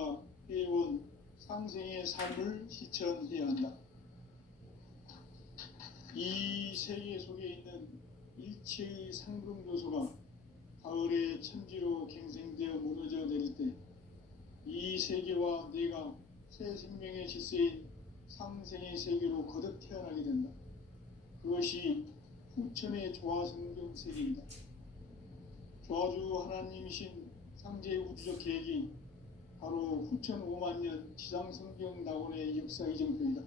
내가 해온 상생의 삶을 실천해야 한다. 이 세계 속에 있는 일체의 상금 요소가 가을의 천지로 갱생되어 무너져 내릴 때 이 세계와 내가 새 생명의 질서인 상생의 세계로 거듭 태어나게 된다. 그것이 후천의 조화성경 세계이다. 조화주 하나님이신 상제의 우주적 계획이 바로 후천 5만 년 지상성경 낙원의 역사 이정표이다.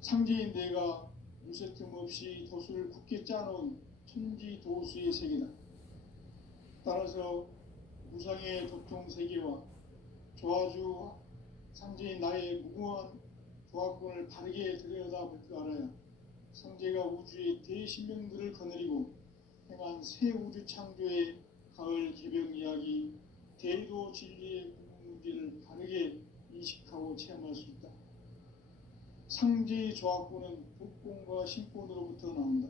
상제인 내가 무쇠 틈 없이 도수를 굳게 짜놓은 천지 도수의 세계다. 따라서 무상의 도통 세계와 조화주 상제인 나의 무궁한 조화권을 바르게 들여다볼 줄 알아야 상제가 우주의 대신명들을 거느리고 행한 새 우주 창조의 가을 개벽 이야기, 대도 진리의 문제를 바르게 인식하고 체험할 수 있다. 상제의 조화권은 복권과 신권으로부터 나온다.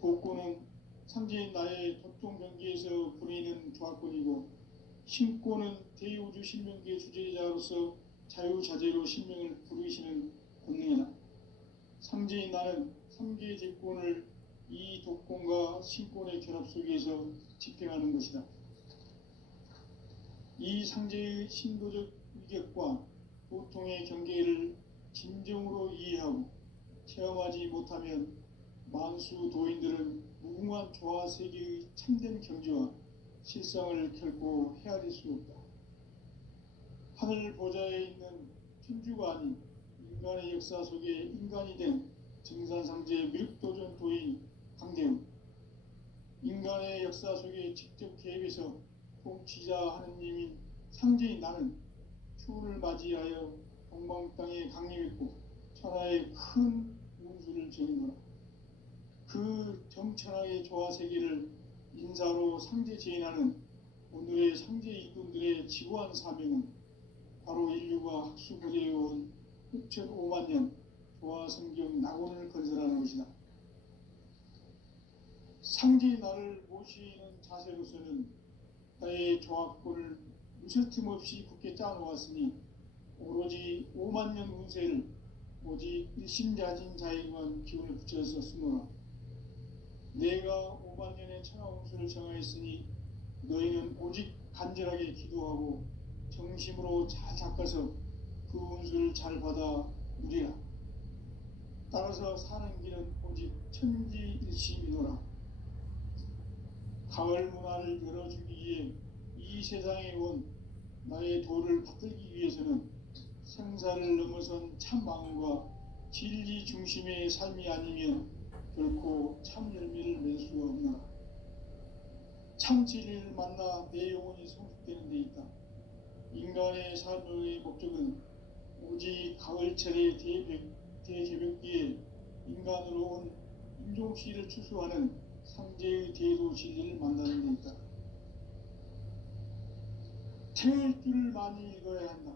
복권은 상제인 나의 도통 경계에서 부리는 조화권이고, 신권은 대우주 신명기의 주제자로서 자유자재로 신명을 부르시는 권능이다. 상제인 나는 3개의 제권을 이 독권과 신권의 결합 속에서 집행하는 것이다. 이 상제의 신도적 위격과 보통의 경계를 진정으로 이해하고 체험하지 못하면 만수 도인들은 무궁한 조화 세계의 참된 경지와 실상을 결코 헤아릴 수 없다. 하늘 보좌에 있는 천주가 아닌 인간의 역사 속에 인간이 된 증산상제 미륵도전 도인 강대훈, 인간의 역사 속에 직접 개입해서 통치자 하느님인 상제인 나는 추운을 맞이하여 동방 땅에 강림했고 천하의 큰 운수를 정인노라. 그 정천하의 조화 세계를 인사로 상제 제인하는 오늘의 상제 이꾼들의 지구한 사명은 바로 인류가 학수부재해온 후천 5만 년 조화 성경 낙원을 건설하는 것이다. 상제의 나를 모시는 자세로서는 나의 조화권을 무쇠 틈 없이 굳게 짜놓았으니 오로지 5만 년 운세를 오직 일심자진 자에게만 기운을 붙여서 쓰노라. 내가 5만 년의 천하 운수를 정하였으니 너희는 오직 간절하게 기도하고 정심으로 잘 닦아서 그 운수를 잘 받아 누리라. 따라서 사는 길은 오직 천지일심이노라. 가을 문화를 열어주기 위해 이 세상에 온 나의 도를 받들기 위해서는 생사를 넘어선 참 마음과 진리 중심의 삶이 아니면 결코 참 열매를 맺을 수가 없노라. 참 진리를 만나 내 영혼이 성숙되는 데 있다. 인간의 삶의 목적은 오직 가을철의 대개벽기에 인간으로 온 인종시를 추수하는 상제의 대도 진리를 만나는 데 있다. 태일주를 많이 읽어야 한다.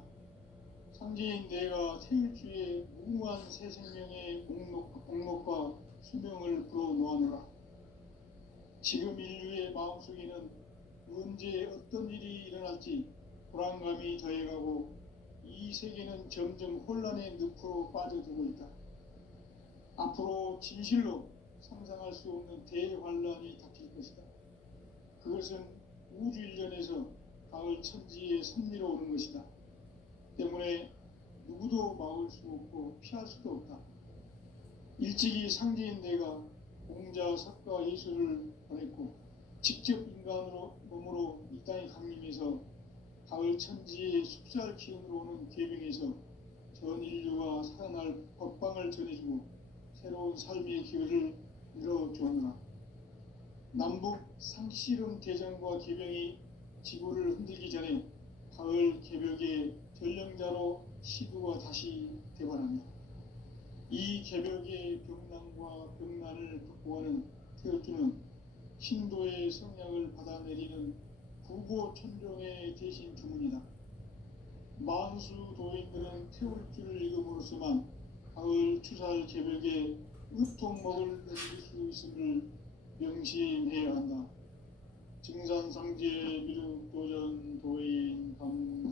상제인 내가 태일주의 무궁한 새 생명의 공록과 수명을 불어놓아노라. 지금 인류의 마음속에는 언제 어떤 일이 일어날지 불안감이 더해가고 이 세계는 점점 혼란의 늪으로 빠져들고 있다. 앞으로 진실로 상상할 수 없는 대환란이 닥칠 것이다. 그것은 우주 일련에서 가을 천지의 섭리로 오는 것이다. 때문에 누구도 막을 수 없고 피할 수도 없다. 일찍이 상제인 내가 공자, 석가, 예수를 보냈고 직접 인간으로 몸으로 이 땅에 강림해서 가을 천지의 숲살 기운으로 오는 계명에서 전 인류가 살아날 법방을 전해주고 새로운 삶의 기회를 열어주었노라. 남북 상씨름 대전과 개병이 지구를 흔들기 전에 가을 개벽의 전령자로 시구가 다시 되관한다. 이 개벽의 병난과 병난을 극복하는 태극주는 신도의 성량을 받아내리는 구보 천종의 대신 주문이다. 만수 도인들은 태울주를 읽음으로써만 가을 추살 개벽에 으통먹을 넘길 수 있음을 명심해야 한다. 증산상제 미륵도전 도인 감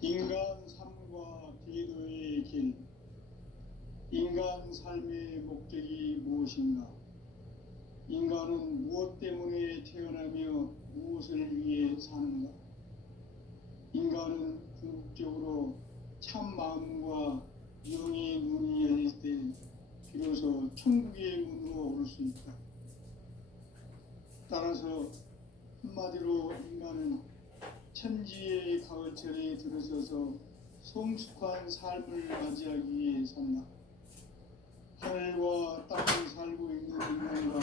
인간 삶과 궤도의 길. 인간 삶의 목적이 무엇인가? 인간은 무엇 때문에 태어나며 무엇을 위해 사는가? 인간은 궁극적으로 참 마음과 영의 문이 열릴 때 비로소 천국의 문으로 올 수 있다. 따라서 한마디로 인간은 천지의 가을철에 들어서서 성숙한 삶을 맞이하기 위해 산다. 하늘과 땅에 살고 있는 인간과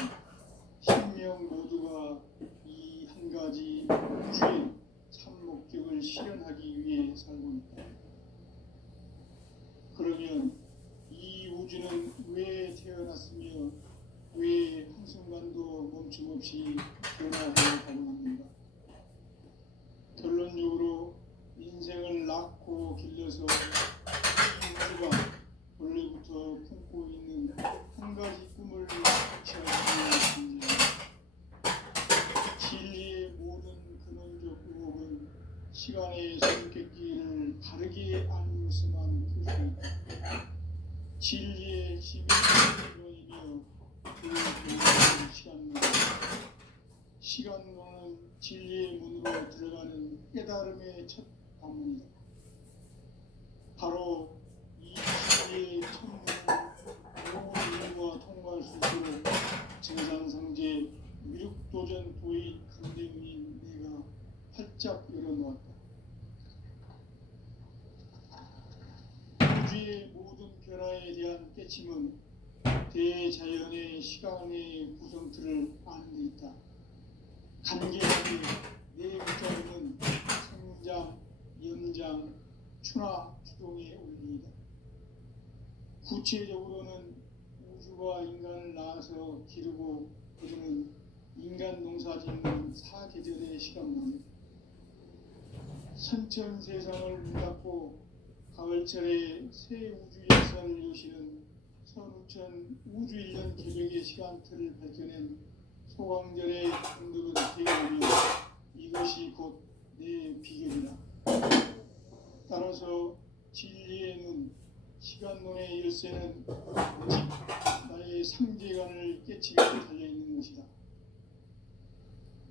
생명 모두가 이 한 가지 우주의 참 목적을 실현하기 위해 살고 있다. 그러면 이 우주는 왜 태어났으며 왜 한순간도 멈춤없이 변화해 가고 있는가? 결론적으로 인생을 낳고 길러서 이 우주가 원래부터 품고 있는 한 가지 꿈을 성취하기 위해 존재한다. 진리의 모든 근원적 의혹은 시간의 손길 바르게 알므로서만 풀 수 있다. 진리의 핵심이 시간론이며 그 근원은 시간론. 시간론은 진리의 문으로 들어가는 깨달음의 첫 관문이다. 바로 이 진리의 첫문을 모든 인과 통과할 수 있도록 증산상제 미륵도전 도의 강대문인 내가 활짝 열어놓았다. 우주의 모든 변화에 대한 깨침은 대자연의 시간의 구성틀을 아는 데 있다. 간결하게 네 글자로는 성장, 연장, 추나 추동의 원리이다. 구체적으로는 우주가 인간을 낳아서 기르고 거두는 인간 농사짓는 사계절의 시간문이다. 선천 세상을 문닫고 가을철에 새 우주 역사를 여시는 선우천 우주 1년 계획의 시간틀을 밝혀낸 소강절의 공덕을 대하며 이것이 곧 내 비결이다. 따라서 진리의 눈, 시간론의 열쇠는 오직 나의 상제관을 깨치게 달려있는 것이다.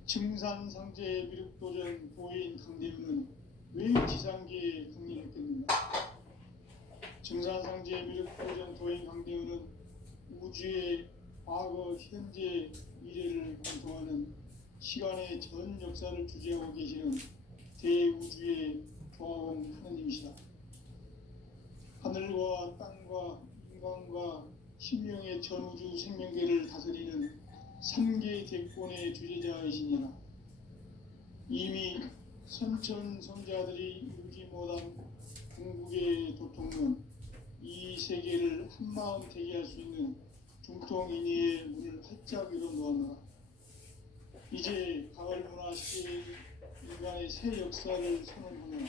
증산상제의 미륵도전 보혜인 강대우는 왜 지상계에 국립했겠는가? 증산상제의 미륵도전 도인 강대우는 우주의 과거, 현재, 미래를 관통하는 시간의 전 역사를 주재하고 계시는 대우주의 조화원 하느님이시다. 하늘과 땅과 인간과 신명의 전우주 생명계를 다스리는 3개 대권의 주제자이시니라. 이미 선천성자들이 이루지 못한 궁극의 도통은 이 세계를 한마음 되게 할 수 있는 중통인의의 문을 활짝 열어놓았노라. 이제 가을 문화 시대의 인간의 새 역사를 선언하며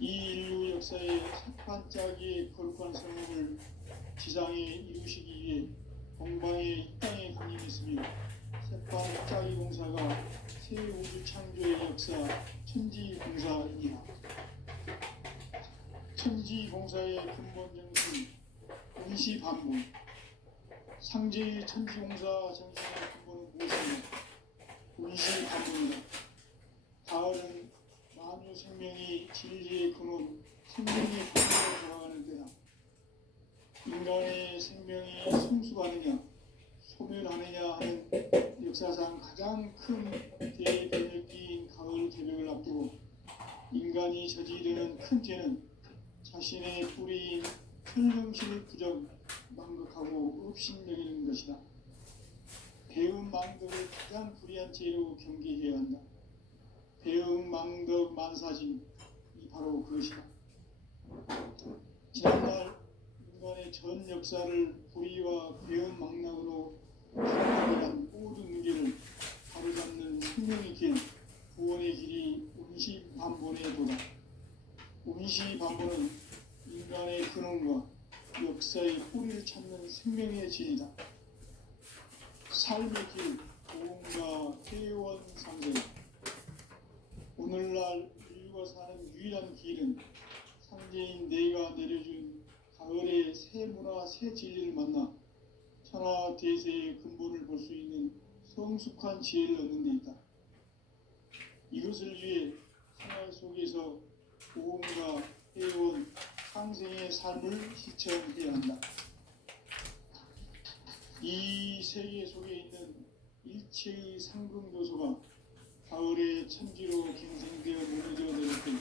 이 인류 역사의 새반짝이의 거룩한 성업을 지상에 이루시기 위해 동방의 이 땅에 강림했으며 새반짝이 공사가 새 우주 창조의 역사 천지공사이니라. 천지공사의 근본 정신 운시반문. 상제의 천지공사 정신의 근본은 무엇이냐? 운시반문이다. 가을은 만유 생명이 진리의 근원, 생명의 근원으로 돌아가는 때다. 인간의 생명이 성숙하느냐, 소멸하느냐 하는 역사상 가장 큰 대변혁기인 가을 개벽을 앞두고 인간이 저지르는 큰 죄는 자신의 뿌리인 철령신을 부정, 망극하고 업신여기는 것이다. 배움 망덕을 가장 불의한 죄로 경계해야 한다. 배움 망덕 만사짐이 바로 그것이다. 지난날 인간의 전 역사를 불의와 배움 망락으로 탄압한 모든 문제를 바로잡는 생명의 길, 구원의 길이 운시반본의 도다. 운시반본은 인간의 근원과 역사의 뿌리를 찾는 생명의 진이다. 삶의 길, 고음과 회원 상생. 오늘날 인류가 사는 유일한 길은 상제인 내가 내려준 가을의 새 문화, 새 진리를 만나 천하 대세의 근본을 볼 수 있는 성숙한 지혜를 얻는 데 있다. 이것을 위해 생활 속에서 고음과 회원 상생의 삶을 실천해야 한다. 이 세계 속에 있는 일체의 상금 요소가 가을의 천지로 갱생되어 무너져 내릴 때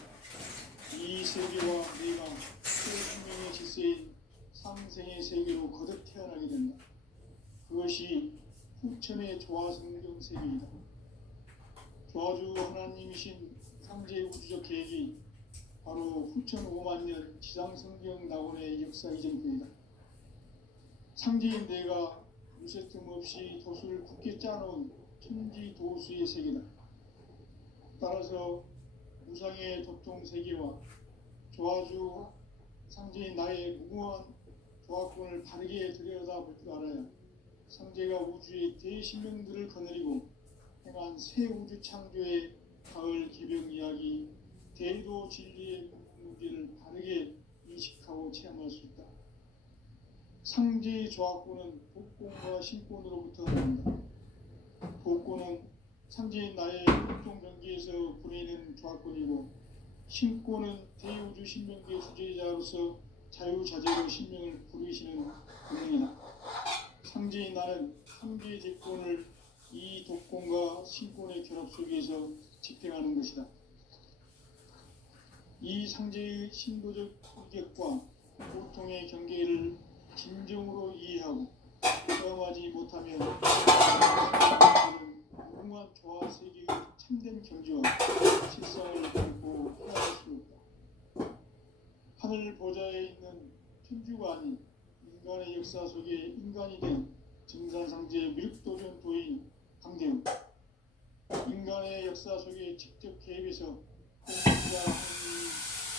이 세계와 내가 새 생명의 질서인 상생의 세계로 거듭 태어나게 된다. 그것이 후천의 조화성경 세계이다. 조화주 하나님이신 상제의 우주적 계획이 바로 후천 5만 년 지상성경 낙원의 역사 이전표이다. 상제인 내가 무쇠 틈 없이 도수를 굳게 짜놓은 천지 도수의 세계다. 따라서 무상의 도통 세계와 조화주 상제인 나의 무궁한 조화권을 바르게 들여다볼 줄 알아야 상제가 우주의 대신명들을 거느리고 행한 새 우주 창조의 가을 개벽 이야기, 대도 진리의 문제를 바르게 인식하고 체험할 수 있다. 상제의 조화권은 복권과 신권으로부터 나온다. 복권은 상제인 나의 공통 경계에서 보내는 조화권이고, 신권은 대우주 신명계의 주제자로서 자유자재로 신명을 부르시는 권능이다. 상제인 나는 상제의 제권을 이 독권과 신권의 결합 속에서 집행하는 것이다. 이 상제의 신도적 위격과 고통의 경계를 진정으로 이해하고 체험하지 못하면 무궁한 조화 세계의 참된 경지와 실상을 결코 헤아릴 수 없다. 하늘 보좌에 있는 천주가 아닌 인간의 역사 속에 인간이 된 증산상제의 미륵도전 도인 강대우, 인간의 역사 속에 직접 개입해서 공자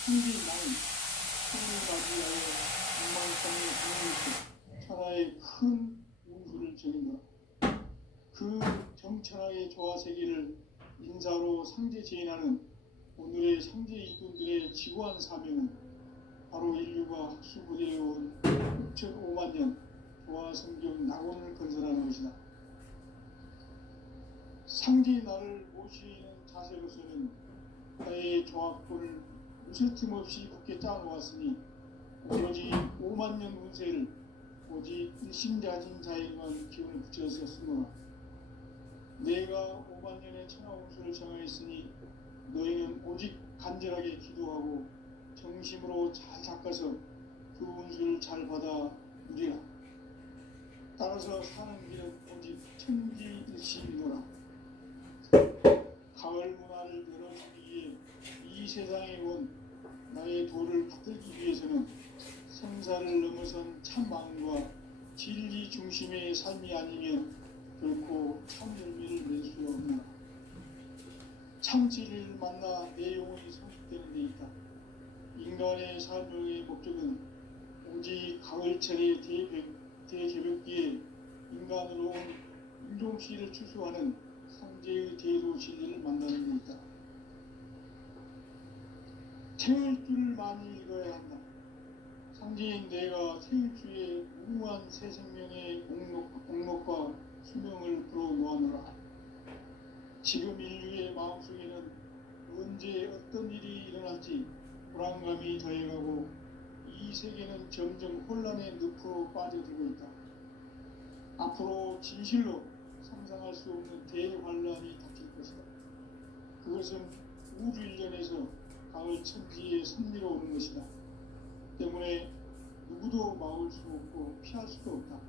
한지 나는 천을 맞이하여 엉망성의 강림에서 천하의 큰 운수를 정인노라. 그 정천하의 조화 세계를 인사로 상제 제인하는 오늘의 상제 이꾼들의 지구한 사명은 바로 인류가 학수부대해온 6,5만 년 조화 성경 낙원을 건설하는 것이다. 상제의 나를 모시는 자세로서는 나의 조화권을 무쇠 틈 없이 굳게 짜놓았으니 오로지 5만 년 운세를 오직 일심자진 자에게만 기운을 붙여서 쓰노라. 내가 5만 년의 천하 운수를 정하였으니 너희는 오직 간절하게 기도하고 정심으로 잘 닦아서 그 운수를 잘 받아 누리라. 따라서 사는 길은 오직 천지일심이노라. 가을 문화를 열어주기 위해 이 세상에 온 나의 도를 받들기 위해서는 생사를 넘어선 참 마음과 진리 중심의 삶이 아니면 결코 참 열매를 낼 수 없노라. 참 진리를 만나 내 영혼이 성숙되는 데 있다. 인간의 삶의 목적은 오직 가을철의 대개벽기에 인간으로 온 인종시를 추수하는 상제의 대도 진리를 만나는 데 있다. 태울 줄을 많이 읽어야 한다. 상제인 내가 태울 주의 무궁한 새 생명의 공목과 수명을 불어놓아노라. 지금 인류의 마음속에는 언제 어떤 일이 일어날지 불안감이 더해가고 이 세계는 점점 혼란의 늪으로 빠져들고 있다. 앞으로 진실로 상상할 수 없는 대환란이 닥칠 것이다. 그것은 우주 일련에서 가을 천지의 섭리로 오는 것이다. 때문에 누구도 막을 수 없고 피할 수도 없다.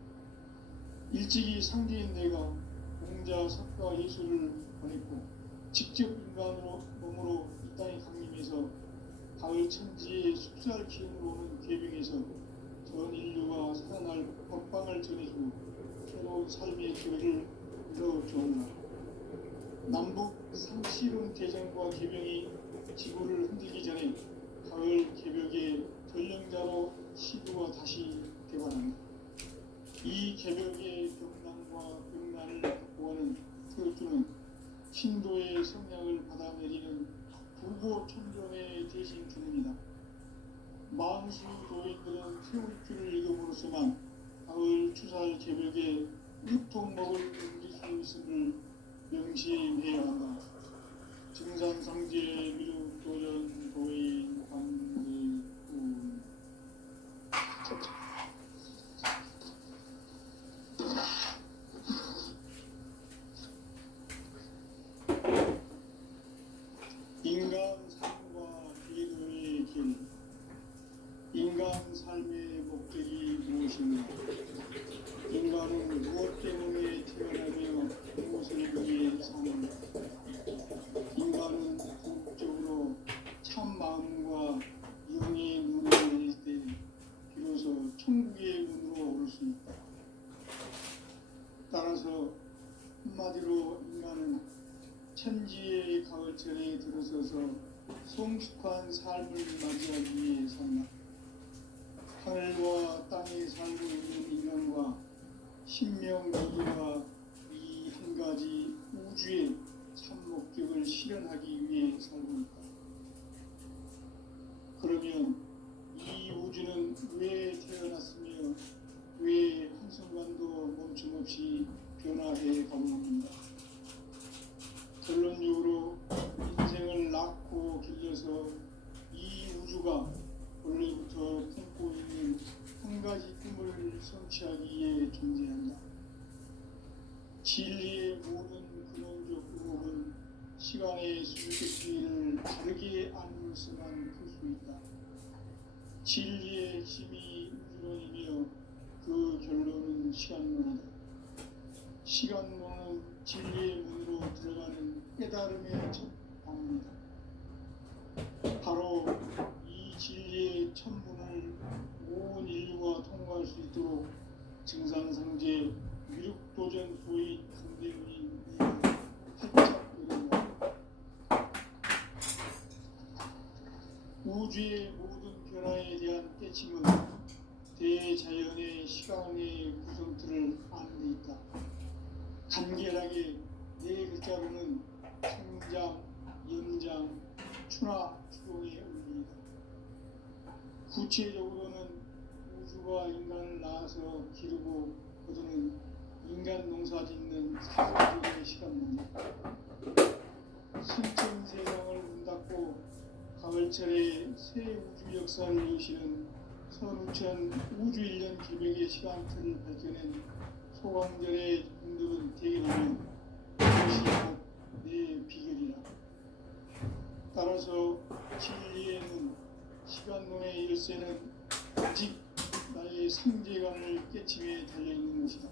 일찍이 상제인 내가 공자, 석가, 예수를 보냈고 직접 인간으로 몸으로 이 땅에 강림해서 가을 천지의 숲살 기운으로 오는 계명에서 전 인류가 살아날 법방을 전해주고 새로운 삶의 교회를 이뤄주었나. 남북 상실운 대전과 계명이 지구를 흔들기 전에 가을 개벽의 전령자로 시구가 다시 개벽의 병난과 병난을 극복하는 트로트는 신도의 성량을 받아내리는 부고 천종의 대신 주문이다. 만수 도인들은 태울주를 읽음으로써만 가을 추살 개벽에 유통목을 옮길 수 있음을 명심해야 한다. 증산상제 미륵 도전 도인 관계군 인간 삶과 기도의 길. 인간 삶의 목적이 무엇인가? 인간은 무엇 때문에 태어나며 무엇을 위해 사는가? 인간은 궁극적으로 참 마음과 영의 눈을 열릴 때 비로소 천국의 문으로 오를 수 있다. 따라서 한마디로 인간은 천지의 가을철에 들어서서 성숙한 삶을 맞이하기 위해 산다. 하늘과 땅에 살고 있는 인간과 신명기와 이 한 가지 우주의 참 목적을 실현하기 위해 살고 있다. 그러면 이 우주는 왜 태어났으며 왜 한순간도 멈춤없이 변화해 가고 있는가? 결론적으로 인생을 낳고 길러서 이 우주가 원래부터 품고 있는 한 가지 꿈을 성취하기 위해 존재한다. 진리의 모든 근원적 의혹은 시간의 수수께끼를 다르게 안으로서만 풀 수 있다. 진리의 핵심이 우주론이며 그 결론은 시간론이다. 시간론은 진리의 문으로 들어가는 깨달음의 첫 방문이다. 바로 이 진리의 첫 문을 온 인류가 통과할 수 있도록 증산상제 미륵도전 도의 강대문이 활짝 열린다. 우주의 모든 변화에 대한 깨침은 대자연의 시간의 구성틀을 아는 데 있다. 간결하게 네 글자로는 생장, 연장, 추나 추동의 의미이다. 구체적으로는 우주가 인간을 낳아서 기르고 거두는 인간 농사 짓는 사회적의 시간문이다. 신천 세상을 문 닫고 가을철에 새 우주 역사를 여시는 선우천 우주 1년 기백의 시간틀을 밝혀낸 소강절의 분들은 대개하면 그것이 곧 내 비결이라. 따라서 진리에는 시간론의 열쇠는 오직 나의 상제감을 깨침에 달려있는 것이다.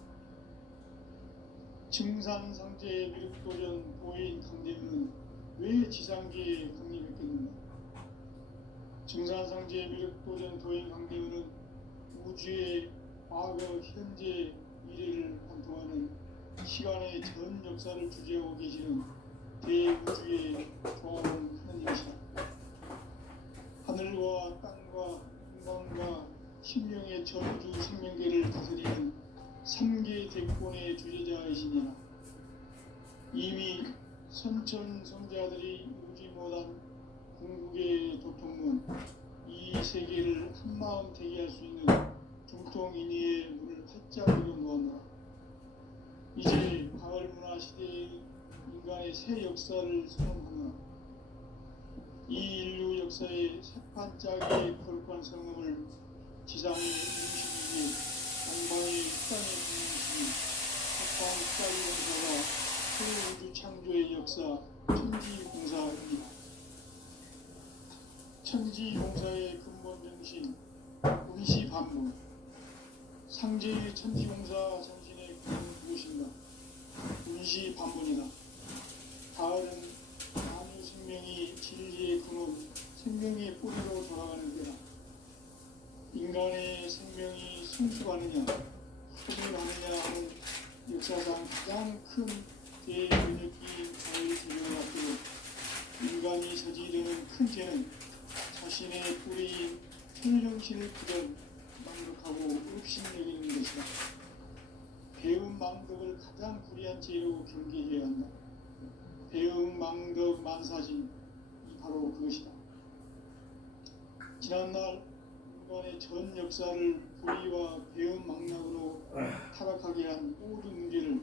증산상제 미륵도전 도인 강대문은 왜 지상계에 강림했겠는가? 증산상제 미륵도전 도인 강대문은 우주의 과거, 현재, 미래를 관통하는 시간의 전 역사를 주재하고 계시는 대우주의 조화를 하나님이시다. 하늘과 땅과 인간과 신명의 전우주 생명계를 다스리는 3개 대권의 주제자이시니라. 이미 선천성자들이 오지 못한 궁극의 도통문, 이 세계를 한마음 되게 할 수 있는 중통인의의 문을 활짝 열어놓았노라. 이제 가을 문화 시대의 인간의 새 역사를 선언하노라. 이 인류 역사의 새판짜기의 거룩한 성음을 지상에 임시기에 양방의 땅에 부르시니 새판짜기 역사가 새 우주 창조의 역사 천지공사입니다. 천지공사의 근본 정신 운시반복. 상제의 천지공사 정신의 근원은 무엇인가? 운시반복이다. 가을은 만유 생명이 진리의 근원, 생명의 뿌리로 돌아가는 때다. 인간의 생명이 성숙하느냐, 소멸하느냐 하는 역사상 가장 큰 대변혁기 가을 재료를 앞두고 인간이 저지르는 큰 죄는 자신의 뿌리인 천정신을 그전 망각하고 읍신 여기는 것이다. 배음 망덕을 가장 불의한 죄로 경계해야 한다. 배음 망덕 만사진, 이 바로 그것이다. 지난날 인간의 전 역사를 불의와 배음 망락으로 타락하게 한 모든 문제를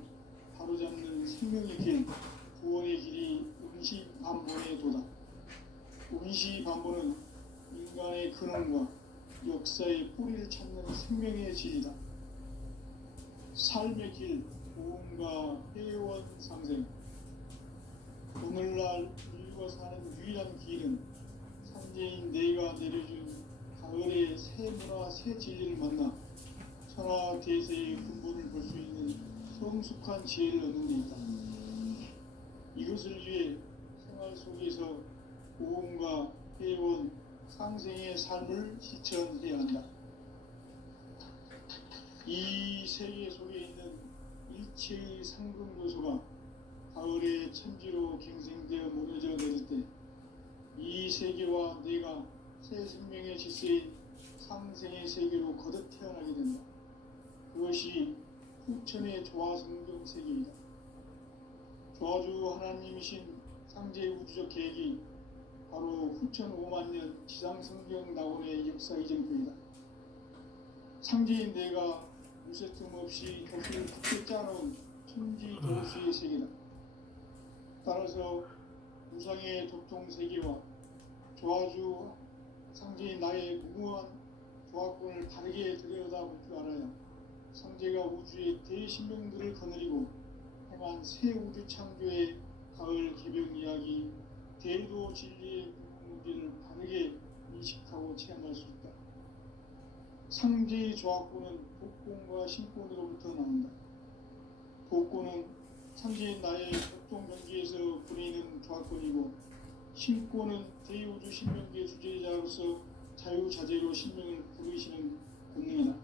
바로잡는 생명의 길, 구원의 길이 응시반본의 도다. 응시반본은 인간의 근원과 역사의 뿌리를 찾는 생명의 진리다. 삶의 길, 보험과 회원 상생. 오늘날 인류가 사는 유일한 길은 삼재인 내가 내려준 가을의 새 문화, 새 진리를 만나 천하 대세의 근본을 볼 수 있는 성숙한 지혜를 얻는 데 있다. 이것을 위해 생활 속에서 보험과 회원, 상생의 삶을 실천해야 한다. 이 세계 속에 있는 일체의 상금 요소가 가을의 천지로 갱생되어 무너져 내릴 때 이 세계와 내가 새 생명의 질서인 상생의 세계로 거듭 태어나게 된다. 그것이 후천의 조화성경 세계이다. 조화주 하나님이신 상제 우주적 계획이 바로 후천 5만 년 지상성경 낙원의 역사 이전표이다. 상제인 내가 무쇠 틈 없이 덫을 굳게 짜놓은 천지 도수의 세계다. 따라서 우상의 도통 세계와 조화주 상제인 나의 무모한 조화권을 바르게 들여다볼 줄 알아야 상제가 우주의 대신명들을 거느리고 행한 새 우주 창조의 가을 개벽 이야기, 대도 진리의 문제를 바르게 인식하고 체험할 수 있다. 상제의 조화권은 복권과 신권으로부터 나온다. 복권은 상제인 나의 보통 경계에서 부리는 조화권이고, 신권은 대우주 신명계 주제자로서 자유자재로 신명을 부르시는 권능이다.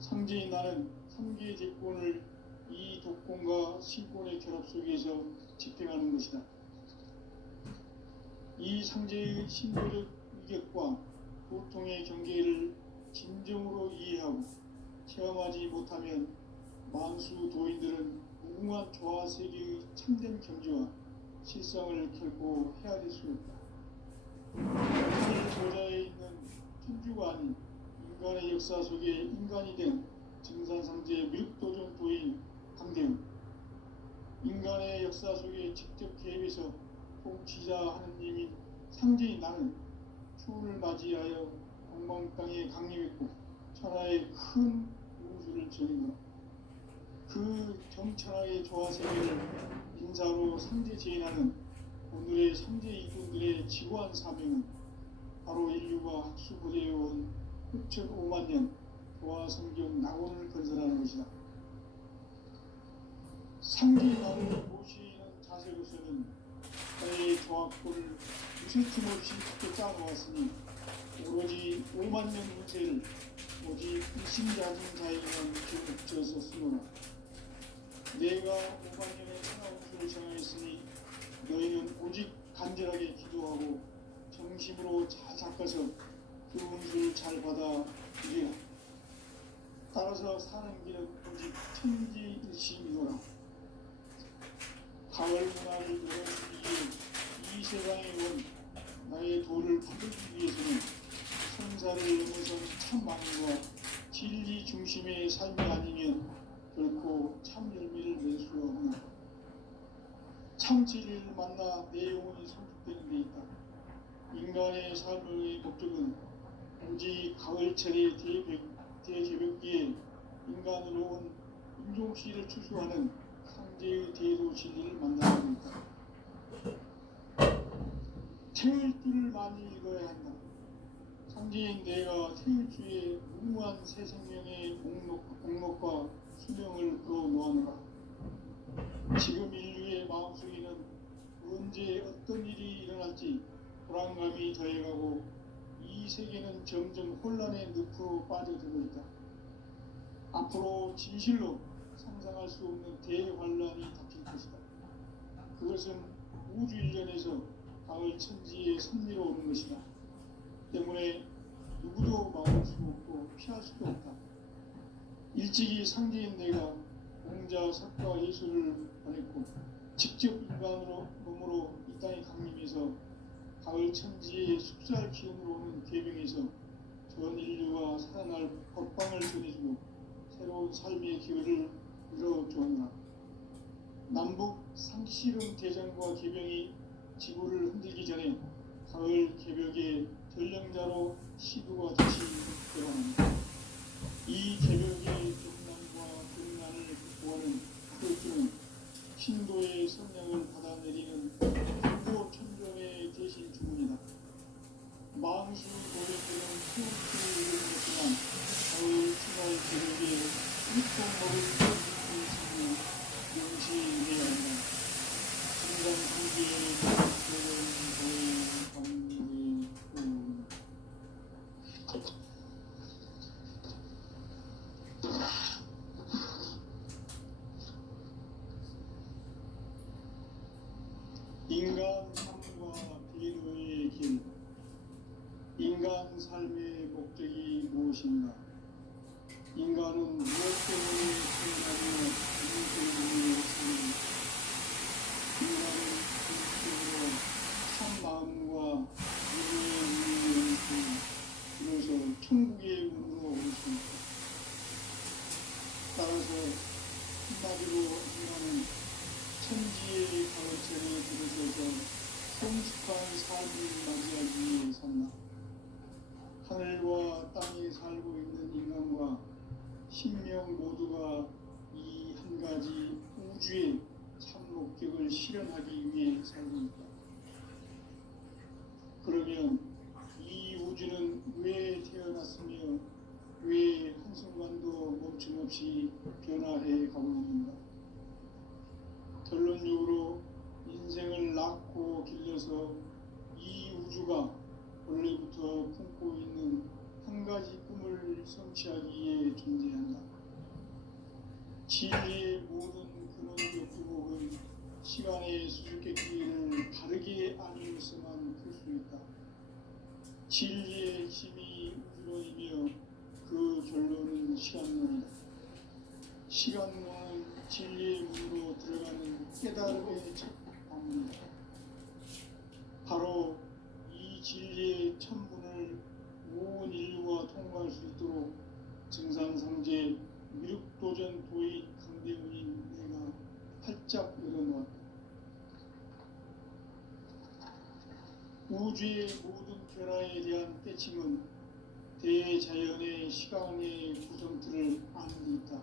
상제인 나는 3개의 대권을 이 독권과 신권의 결합 속에서 집행하는 것이다. 이 상제의 신도적 위격과 보통의 경계를 진정으로 이해하고 체험하지 못하면 만수 도인들은 무궁한 조화 세계의 참된 경지와 실상을 결코 헤아릴 수 없다. 하늘 보좌에 있는 천주가 아닌 인간의 역사 속에 인간이 된 증산상제의 미륵도전 도인 강대웅, 인간의 역사 속에 직접 개입해서 통치자 하느님인 상제인 나는 추운을 맞이하여 동방 땅에 강림했고 천하의 큰 우주를 전인다. 그 정천하의 조화 세계를 인사로 상제 제인하는 오늘의 상제 이군들의 지구한 사명은 바로 인류가 학수고대해온 후천 5만 년 조화 성경 낙원을 건설하는 것이다. 상제 나를 모시는 자세로서는 나의 조화권을 무쇠틈 없이 굳게 짜놓았으니 오로지 5만 년 문제를 오직 일심자진 자에게만 기울여서 쓰노라. 내가 5만 년의 천하우주를 정하였으니 너희는 오직 간절하게 기도하고 정심으로 잘 닦아서 그 운수를 잘 받아 이리라. 따라서 사는 길은 오직 천지일심이노라. 가을 문화를 열어주기 위해 이 세상에 온 나의 도를 받기 위해서는 성사를 넘어선 참망과 진리 중심의 삶이 아니면 결코 참 열매를 낼 수 없나. 참 진리를 만나 내 영혼이 성숙되는 데 있다. 인간의 삶의 목적은 오직 가을철의 대개벽기에 인간으로 온 인종씨를 추수하는 상제의 대도 진리를 만나는 것이다. 태일주를 많이 읽어야 한다. 상제인 내가 태일주의 무궁한 새 생명의 목록과 수명을 끌어놓아노라. 지금 인류의 마음속에는 언제 어떤 일이 일어날지 불안감이 더해가고 이 세계는 점점 혼란의 늪으로 빠져들고 있다. 앞으로 진실로 상상할 수 없는 대환란이 닥칠 것이다. 그것은 우주 일련에서 가을 천지의 섭리로 오는 것이다. 때문에 누구도 막을 수 없고 피할 수도 없다. 일찍이 상제인 내가 공자, 석가, 예수를 보냈고 직접 인간으로 몸으로 이 땅에 강림해서 가을 천지의 숲살 기운으로 오는 계명에서 전 인류가 살아날 법방을 전해주고 새로운 삶의 기회를 열어주었나. 남북 상씨름 대전과 계명이 지구를 흔들기 전에 가을 개벽의 전령자로 시도가 다시 들어갑니다. 이 개벽의 경난과 극난을 극복하는 그들은 신도의 성령을 받아내리는 불교 천정의 대신 주문이다. 망수 도래되는 수업을 이루었지만 가을 추가의 개벽에 일통 먹을 것을 명시해야 한다. 중간 후기의 인간 삶과 비노의 길. 인간 삶의 목적이 무엇인가? 인간은 무엇 때문에 태어나며 무엇 때문에 사는가? 인간은 본질적으로 참 마음과 미래의 의미를 이루어서 천국의 문으로 올 수 있다. 따라서 한마디로 인간은 천지의 가을철에 들어서서 성숙한 삶을 맞이하기 위해 산다. 하늘과 땅에 살고 있는 인간과 신명 모두가 이 한 가지 우주의 참 목적을 실현하기 위해 살고 있다. 그러면 이 우주는 왜 태어났으며 왜 한순간도 멈춤없이 변화해 가고 있는가? 결론적으로 인생을 낳고 길러서 이 우주가 원래부터 품고 있는 한 가지 꿈을 성취하기 위해 존재한다. 진리의 모든 근원적 구복은 시간의 수수께끼를 바르게 알면서만 풀 수 있다. 진리의 핵심이 우주론이며 그 결론은 시간론이다. 시간론은 진리의 문으로 들어가는 깨달음의 첫 방문이다. 바로 이 진리의 천문을 온 인류가 통과할 수 있도록 증산상제 미륵도전 도의 강대문인 내가 활짝 열어놓았다. 우주의 모든 변화에 대한 때침은 대자연의 시간의 구성틀을 아는 데 있다.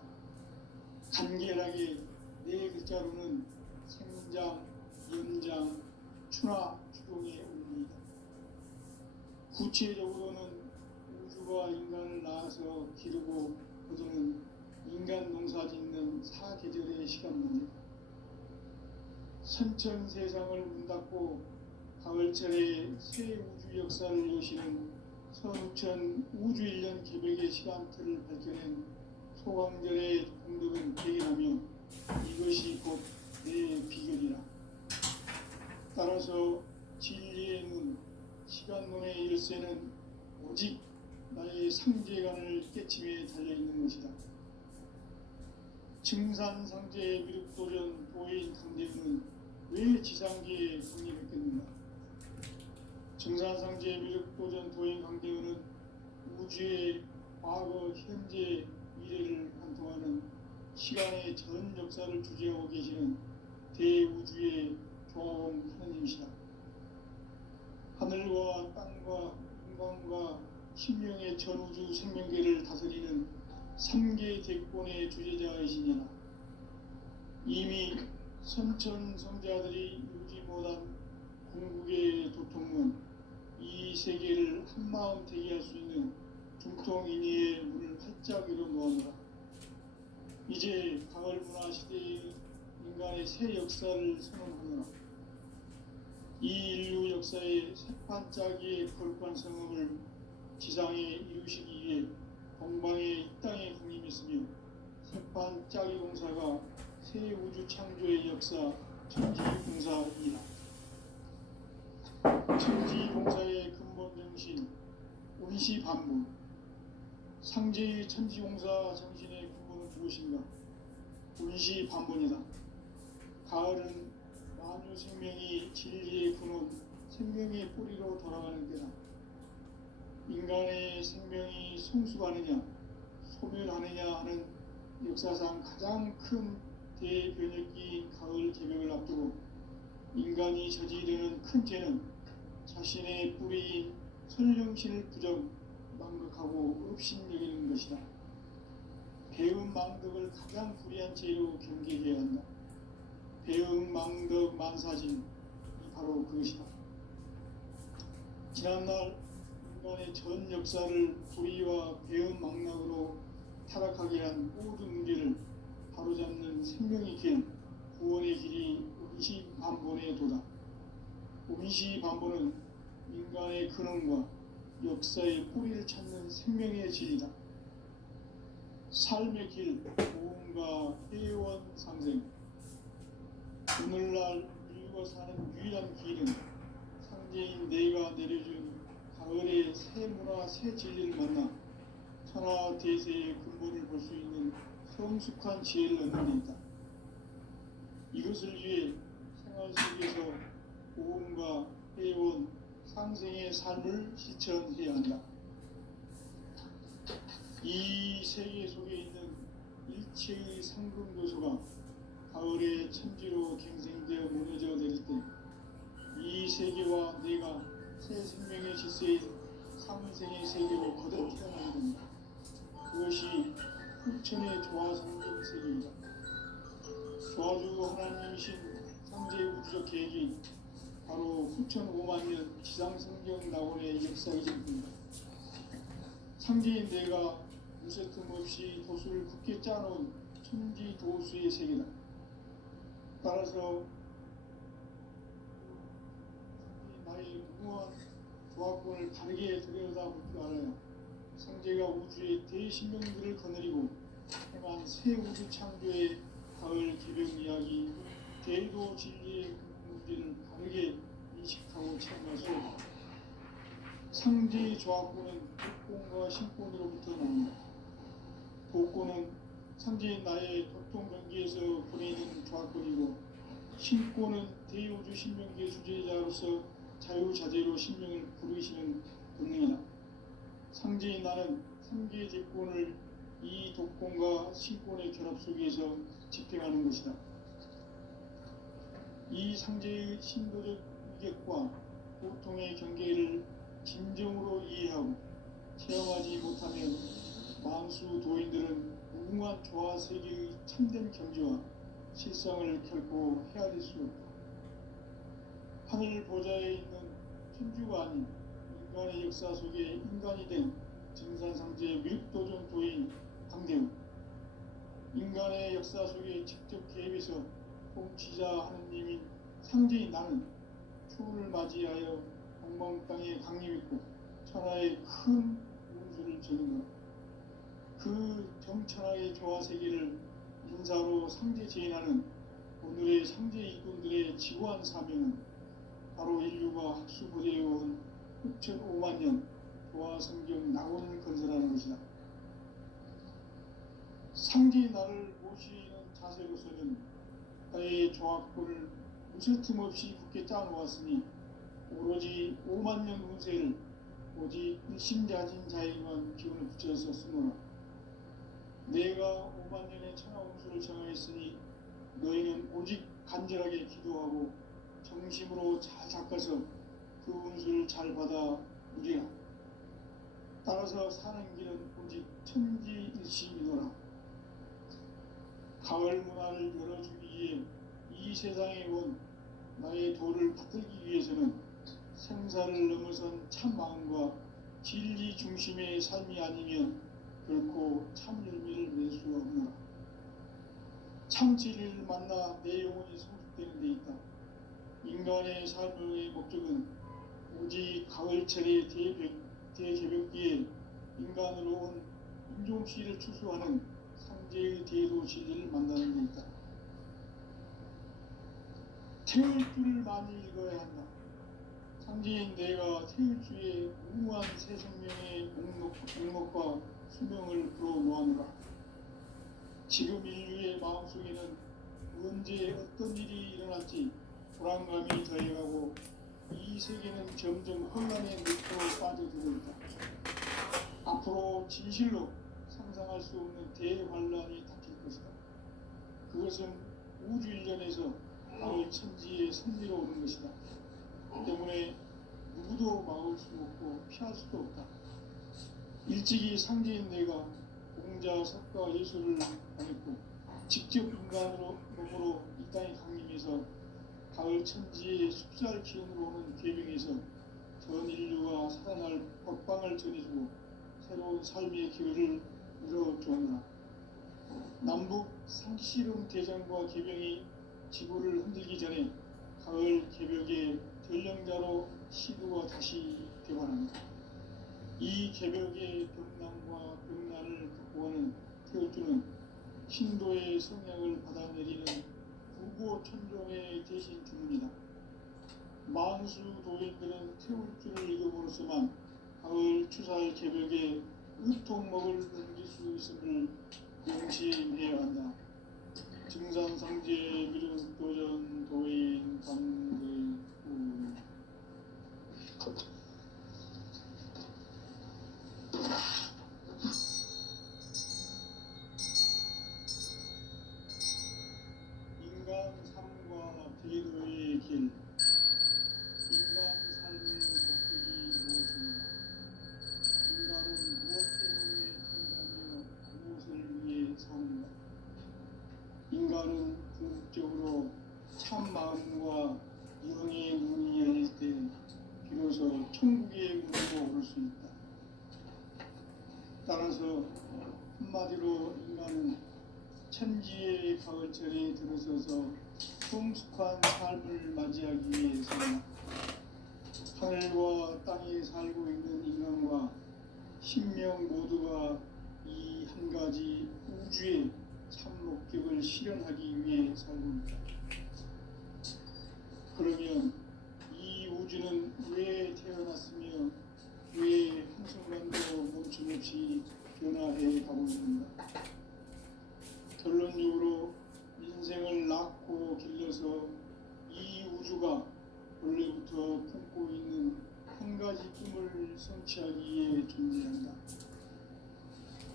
간결하게 네 글자로는 생장, 연장, 추나 추동의 원리이다. 구체적으로는 우주가 인간을 낳아서 기르고 거두는 인간 농사 짓는 사계절의 시간문이다. 선천 세상을 문 닫고 가을철에 새 우주 역사를 여시는 선우천 우주일년 개벽의 시간틀을 밝혀낸 소강절의 공덕은 대견하며 이것이 곧 내 비결이라. 따라서 진리의 문, 시간론의 열쇠는 오직 나의 상제관을 깨침에 달려있는 것이다. 증산상제의 미륵도전 도인 강대문은 왜 지상계에 성립했겠는가? 증산상제의 미륵도전 도인 강대문은 우주의 과거, 현재, 미래를 관통하는 시간의 전 역사를 주재하고 계시는 대우주의 조화원 하느님이시다. 하늘과 땅과 인간과 신명의 전우주 생명계를 다스리는 3계 대권의 주재자이시니라. 이미 선천성자들이 이루지 못한 궁극의 도통은 이 세계를 한마음 되게 할 수 있는 중통인의의 문을 활짝 열어놓았노라. 이제 가을 문화 시대의 인간의 새 역사를 선언하노라. 이 인류 역사의 새반짝이의 거룩한 성음을 지상에 이루시기 위해 동방에 이 땅에 강림했으며 새반짝이 공사가 새 우주 창조의 역사 천지공사이다. 천지공사의 근본 정신 운시반문. 상제의 천지공사 정신의 근본은 무엇인가? 운시 반본이다. 가을은 만유 생명이 진리의 근원, 생명의 뿌리로 돌아가는 때다. 인간의 생명이 성숙하느냐, 소멸하느냐 하는 역사상 가장 큰 대변혁기인 가을 개벽을 앞두고 인간이 저지르는 큰 죄는 자신의 뿌리인 설령신을 부정, 망극하고 업신여기는 것이다. 배음 망덕을 가장 불의한 죄로 경계해야 한다. 배음 망덕 만사진이 바로 그것이다. 지난날 인간의 전 역사를 불의와 배음 망락으로 타락하게 한 모든 문제를 바로잡는 생명의 길, 구원의 길이 운시반본의 도다. 운시반본은 인간의 근원과 역사의 뿌리를 찾는 생명의 진리다. 삶의 길, 고음과 회원 상생. 오늘날 인류가 사는 유일한 길은 상제인 내가 내려준 가을의 새 문화, 새 진리를 만나 천하 대세의 근본을 볼 수 있는 성숙한 지혜를 얻는 데 있다. 이것을 위해 생활 속에서 고음과 회원, 상생의 삶을 실천해야 한다. 이 세계 속에 있는 일체의 상금 요소가 가을의 천지로 갱생되어 무너져 내릴 때 이 세계와 내가 새 생명의 질서인 상생의 세계로 거듭 태어나게 된다. 그것이 후천의 조화성경 세계이다. 조화주 하나님이신 상제의 우주적 계획이 바로 후천 5만년 지상성경 낙원의 역사의 전부입니다. 상제인 내가 무쇠틈 없이 도수를 굳게 짜놓은 천지 도수의 세계다. 따라서 나의 무모한 조합권을 다르게 들여다볼 줄 알아요. 상제가 우주의 대신명들을 거느리고 행한 새 우주 창조의 가을 개벽 이야기, 대도 진리의 문제를 다르게 인식하고 체험할 수 없다. 상제의 조합권은 독권과 신권으로부터 나온다. 독권은 상제인 나의 도통 경계에서 보내는 조합권이고, 신권은 대우주 신명기의 주제자로서 자유자재로 신명을 부르시는 본능이다. 상제인 나는 상계의 제권을 이 독권과 신권의 결합 속에서 집행하는 것이다. 이 상제의 신도적 위격과 고통의 경계를 진정으로 이해하고 체험하지 못하면 만수 도인들은 무궁한 조화 세계의 참된 경지와 실상을 결코 헤아릴 수 없다. 하늘 보좌에 있는 천주가 아닌 인간의 역사 속에 인간이 된 증산상제 밀도전 도인 강대우, 인간의 역사 속에 직접 개입해서 통치자 하느님인 상제인 나는 추운을 맞이하여 동방 땅에 강림했고 천하의 큰 운수를 지는 것. 그 정천하의 조화 세계를 인사로 상제 제인하는 오늘의 상제 일꾼들의 지구한 사명은 바로 인류가 학수부대해온 6,5만 년 조화 성경 낙원을 건설하는 것이다. 상제의 나를 모시는 자세로서는 나의 조합권을 무쇠틈 없이 굳게 짜놓았으니 오로지 5만 년 운세를 오직 일심자진 자에게만 기운을 붙여서 쓰노라. 내가 5만 년의 천하 운수를 정하였으니 너희는 오직 간절하게 기도하고 정심으로 잘 닦아서 그 운수를 잘 받아 누리라. 따라서 사는 길은 오직 천지일심이노라. 가을 문화를 열어주기 위해 이 세상에 온 나의 도를 붙들기 위해서는 생사를 넘어선 참 마음과 진리 중심의 삶이 아니면 결코 참 열매를 낼 수 없노라. 참 진리를 만나 내 영혼이 성숙되는 데 있다. 인간의 삶의 목적은 오직 가을철의 대개벽기에 인간으로 온 인종시를 추수하는 상제의 대도 진리를 만나는 데 있다. 태울 줄을 많이 읽어야 한다. 상제인 내가 태울 주의 무궁한 새 생명의 목록과 수명을 불어 놓아노라. 지금 인류의 마음속에는 언제 어떤 일이 일어날지 불안감이 더해가고 이 세계는 점점 혼란의 늪으로 빠져들고 있다. 앞으로 진실로 상상할 수 없는 대환란이 닥칠 것이다. 그것은 우주 일련에서 가을 천지의 섭리로 오는 것이다. 때문에 누구도 막을 수 없고 피할 수도 없다. 일찍이 상제인 내가 공자, 석가, 예수를 당했고 직접 인간으로 몸으로 이 땅에 강림해서 가을 천지의 숫살 기운으로 오는 계명에서 전 인류가 살아날 법방을 전해주고 새로운 삶의 기회를 열어주었노라. 남북 상씨름 대전과 계명이 지구를 흔들기 전에 가을 개벽의 전령자로 시도가 다시 되관합니다. 이 개벽의 벽난과 벽난을 극복하는 태우주는 신도의 성향을 받아내리는 구고 천종의 대신 주문이다. 만수 도인들은 태울주를 읽음으로써만 가을 추살 개벽의 의통목을 넘길 수 있음을 명심해야 한다. 증산상제 미륵도전 도인 강대구 인간 삶과 비도의 길. 인간 삶의 목적이 무엇인가? 인간은 무엇 때문에 태어나며 무엇을 위해 사는가? 인간은 궁극적으로 참 마음과 영의 문이 열릴 때 비로소 천국의 문으로 오를 수 있다. 따라서 한마디로 인간은 천지의 가을철에 들어서서 성숙한 삶을 맞이하기 위해서 하늘과 땅에 살고 있는 인간과 신명 모두가 이 한 가지 우주의 참 목적을 실현하기 위해 살고 있다. 그러면 이 우주는 왜 태어났으며 왜 한순간도 멈춤없이 변화해 가고 있는가? 결론적으로 인생을 낳고 길러서 이 우주가 원래부터 품고 있는 한 가지 꿈을 성취하기 위해 존재한다.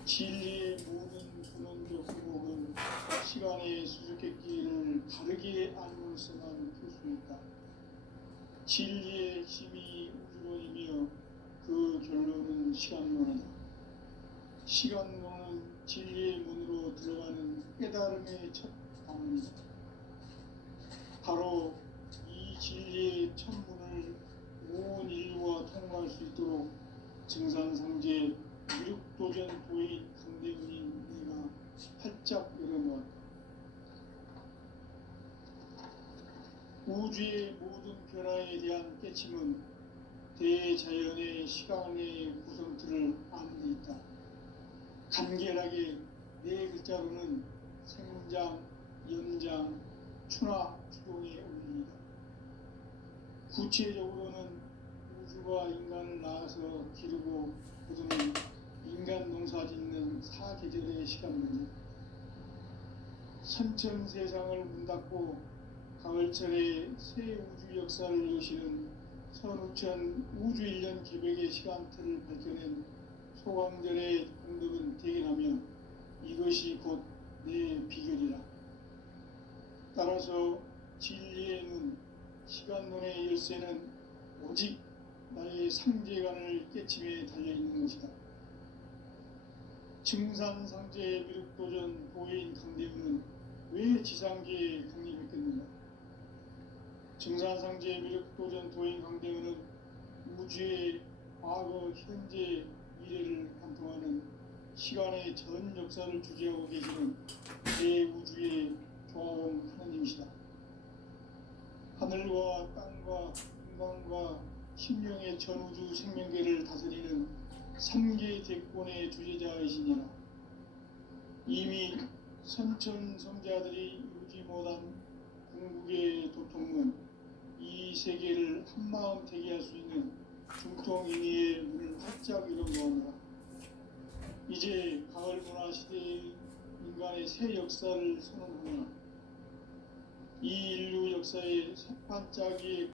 진리의 모든 근원적 후목은 시간의 수수께끼를 바르게 알므로서만 풀 수 있다. 진리의 핵심이 우주론이며 그 결론은 시간론이다. 시간론은 진리의 문으로 들어가는 깨달음의 첫 방문이다. 바로 이 진리의 첫 문을 온 인류가 통과할 수 있도록 증산상제 미륵도전 도인 강대군인 내가 활짝 열어놓았다. 우주의 모든 변화에 대한 깨침은 대자연의 시간의 구성틀을 아는 데 있다. 간결하게 네 글자로는 생장, 연장, 추나 추동의 원리이다. 구체적으로는 우주가 인간을 낳아서 기르고 거두는 인간 농사 짓는 사계절의 시간 문제. 선천 세상을 문 닫고 가을철에 새 우주 역사를 여시는 선우천 우주 1년 기백의 시간틀을 밝혀낸 소강전의 공덕은 대견하며 이것이 곧 내 비결이라. 따라서 진리의 눈, 시간론의 열쇠는 오직 나의 상제관을 깨침에 달려있는 것이다. 증산상제 미륵도전 도인 강대군은 왜 지상계에 강림했겠는가? 증산상제 미륵도전 도인 강대군은 우주의 과거, 현재, 미래를 관통하는 시간의 전 역사를 주재하고 계시는 대우주의 조화원 하나님이시다. 하늘과 땅과 인간과 신명의 전우주 생명계를 다스리는 3개 대권의 주제자이시니라. 이미 선천성자들이 이루지 못한 궁극의 도통은 이 세계를 한마음 되게 할 수 있는 중통인의의 문을 활짝 열어놓으라. 이제 가을 문화 시대의 인간 인간의 새 역사를 선언하며 이 인류 역사의 새 반짝이